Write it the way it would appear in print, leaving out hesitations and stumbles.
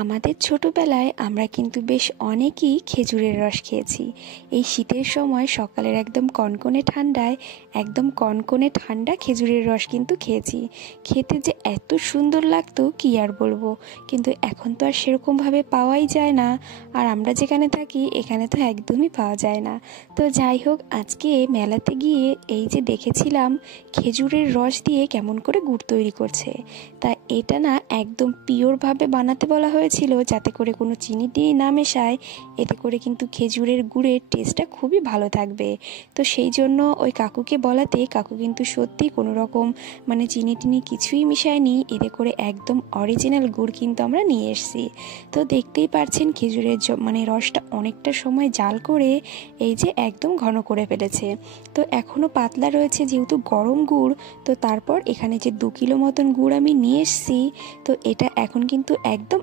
আমাদের ছোটবেলায় আমরা কিন্তু বেশ অনেকই খেজুরের রস খেয়েছি। এই শীতের সময় সকালের একদম কনকনে ঠান্ডা খেজুরের রস কিন্তু খেয়েছি। খেতে যে এত সুন্দর লাগতো কি আর বলবো, কিন্তু এখন তো আর সেরকমভাবে পাওয়াই যায় না। আর আমরা যেখানে থাকি এখানে তো একদমই পাওয়া যায় না। তো যাই হোক, আজকে মেলাতে গিয়ে এই যে দেখেছিলাম খেজুরের রস দিয়ে কেমন করে গুড় তৈরি করছে। তা এটা না একদম পিওরভাবে বানাতে বলা হয়েছিল, যাতে করে কোনো চিনি টিনি না মেশায়। এতে করে কিন্তু খেজুরের গুড়ের টেস্টটা খুবই ভালো থাকবে। তো সেই জন্য ওই কাকুকে বলাতে কাকু কিন্তু সত্যি কোনো রকম চিনি টিনি কিছুই মিশায়নি। এতে করে একদম অরিজিনাল গুড় কিন্তু আমরা নিয়ে এসেছি। তো দেখতেই পারছেন খেজুরের রসটা অনেকটা সময় জাল করে এই যে একদম ঘন করে ফেলেছে। তো এখনও পাতলা রয়েছে, যেহেতু গরম গুড়। তো তারপর এখানে যে 2 কিলো মতন গুড় আমি নিয়ে এসেছি, তো এটা এখন কিন্তু একদম